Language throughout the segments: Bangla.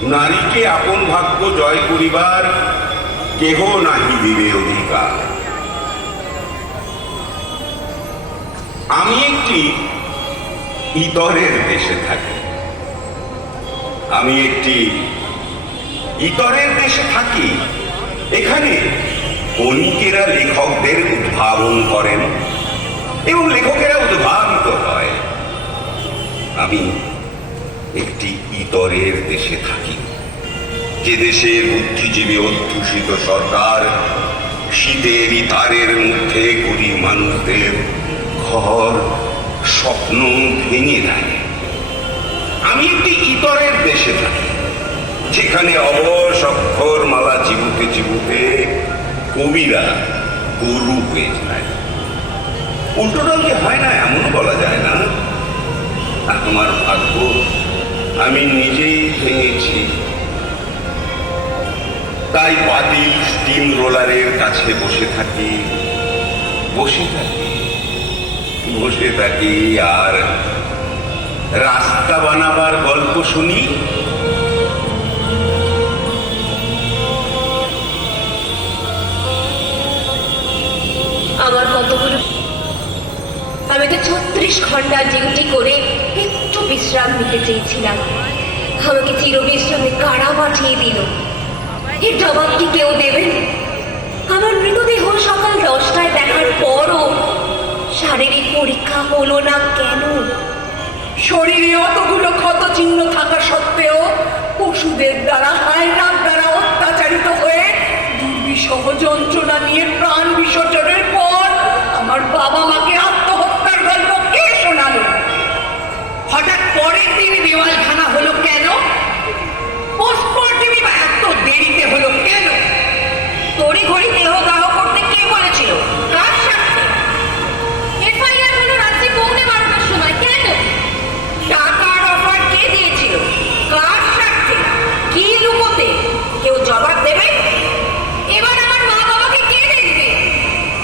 নারীকে আপন ভাগ্য জয় করিবার কেহ নাহি দিবে অধিকার। আমি একটি ইতরের দেশে থাকি, আমি একটি ইতরের দেশে থাকি। এখানে বণিকেরা লেখকদের উদ্ভাবন করেন এবং লেখকেরা উদ্ভাবিত হয়। আমি একটি ইতরের দেশে থাকি, যে দেশের বুদ্ধিজীবী অধ্যুষিত সরকার শীতের ইতারের মধ্যে গরিব মানুষদের ঘর স্বপ্ন ভেঙে দেয়। আমি একটি ইতরের দেশে থাকি, যেখানে অবশ অক্ষর মালা চিবুতে চিবুতে কবিরা গরু হয়ে যায়। উল্টোটা যে হয় না এমন বলা যায় না। আর তোমার ভাগ্য আমি নিজেই ভেঙেছি। তাই বাতিল স্টিম রোলারের কাছে বসে থাকি, বসে থাকি, বসে থাকি আর রাস্তা বানাবার গল্প শুনি। আমার কতগুলো, আমি তো 36 ঘন্টা ডিউটি করে একটু বিশ্রাম নিতে চেয়েছিলাম। আমাকে চিরবিশ্রামে কারা পাঠিয়ে দিল। এর জবাব কি কেউ দেবেন? আমার মৃতদেহ সকাল 10টায় দেখার পরও শারীরিক পরীক্ষা হলো না কেন? শরীরে অতগুলো ক্ষত চিহ্ন থাকা সত্ত্বেও পশুদের দ্বারা হায়নার দ্বারা অত্যাচারিত হয়ে দুর্বিষহ যন্ত্রণা নিয়ে প্রাণ বিসর্জনের পর আমার বাবা মাকে আত্মহত্যার গল্প কে শোনালো? হঠাৎ পরের দিন দেওয়াল ভাঙা হলো কেন? পোস্টমর্টেমই বা এত দেরিতে হলো কেন? তড়িঘড়ি দেহ দাহ করতে কে বলেছিল? কার সাথে? এফআইআর হলো রাত্রি 12:15টার সময়। কেন? টাকার অফার কে দিয়েছিল? কার স্বার্থে? কি লুকোতে? কেউ জবাব দেবে? এবার আমার মা বাবাকে কে দেখবে?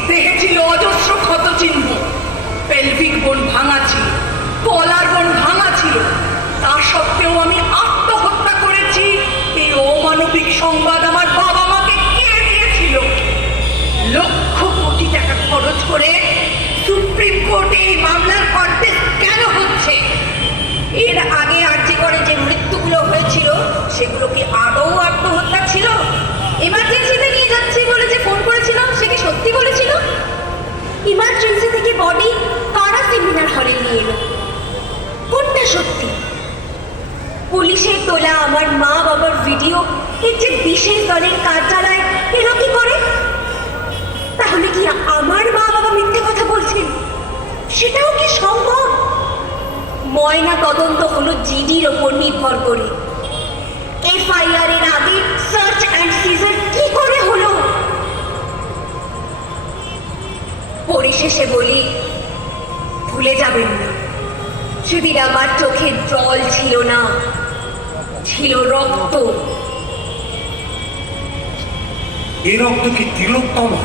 দেহে ছিল অজস্র ক্ষত চিহ্ন, পেলভিক বোন ভাঙা ছিল, কলার বোন ভাঙা ছিল। তা সত্ত্বেও আমি আত্মহত্যা করেছি, এই অমানবিক সংবাদ আমার বাবা মাকে কে দিয়েছিল? লক্ষ কোটি টাকা খরচ করে সুপ্রিম কোর্টে এই মামলার কন্টেস্ট কেন হচ্ছে? এর আগে আর্জি করে যে মৃত্যুগুলো হয়েছিল সেগুলো কি আদৌ আত্মহত্যা ছিল? ইমার্জেন্সিতে নিয়ে যাচ্ছি বলে যে ফোন করেছিলাম সে কি সত্যি বলেছিল? ইমার্জেন্সি থেকে বডি কারা সেমিনার হলে নিয়ে এলো? কোনটা সত্যি? পুলিশের তোলা আমার মা বাবার ভিডিও এর যে বিশেষ দলের কার্যালয় এলো কি করে? তাহলে কি আমার মা বাবা মিথ্যে কথা বলছেন? সেটাও কি সম্ভব? ময়না তদন্ত হলো জিডির ওপর নির্ভর করে। এফআইআর এর আগে সার্চ অ্যান্ড সিজার কি করে হলো? পরিশেষে বলি, ভুলে যাবেন না, সেদিন আমার চোখে জল ছিল না, ছিল রক্ত। এই রক্ত কি তিলোত্তমা?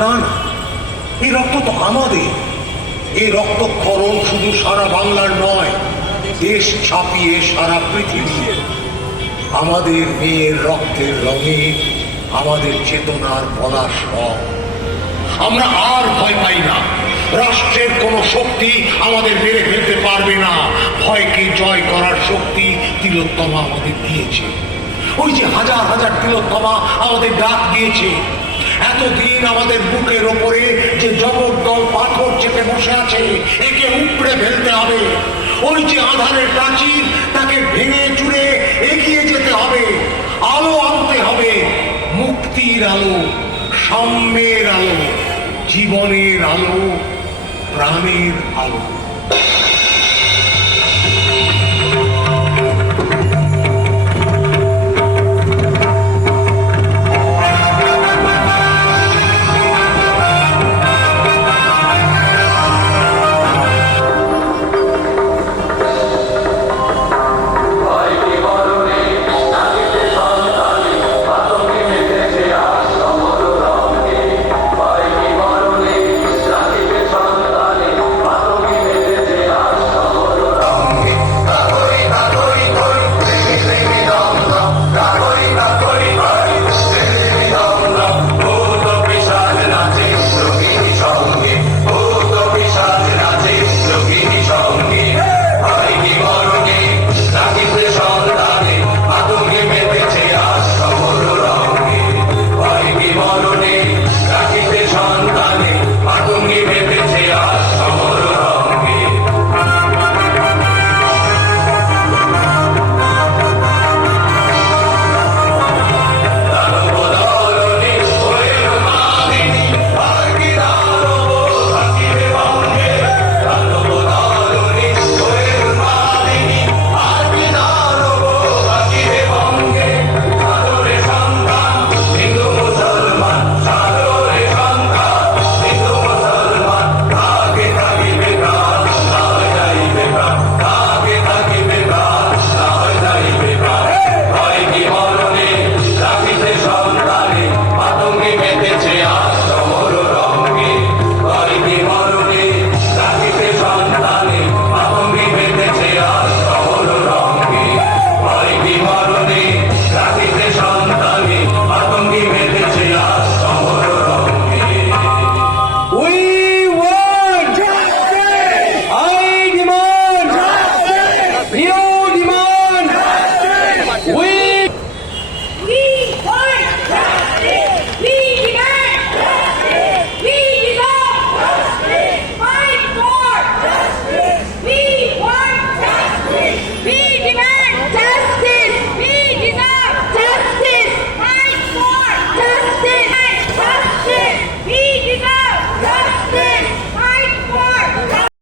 না না, এই রক্ত তো আমাদের। এই রক্তক্ষরণ শুধু সারা বাংলার নয়, দেশ ছাপিয়ে সারা পৃথিবী। আমাদের মেয়ের রক্তের রঙে আমাদের চেতনার পলাশ রং। আমরা আর ভয় পাই না। রাষ্ট্রের কোনো শক্তি আমাদের মেরে ফেলতে পারবে না। ভয়কে জয় করার শক্তি তিলোত্তমা আমাদের দিয়েছে। ওই যে হাজার হাজার তিলোত্তমা আমাদের ডাক দিয়েছে। এতদিন আমাদের বুকের ওপরে যে জগদ্দল পাথর চেপে বসে আছে, একে উপড়ে ফেলতে হবে। ওই যে আধারের প্রাচীর, তাকে ভেঙে চুরে এগিয়ে যেতে হবে। আলো আনতে হবে, মুক্তির আলো, সাম্যের আলো, জীবনের আলো, প্রাণের আলো।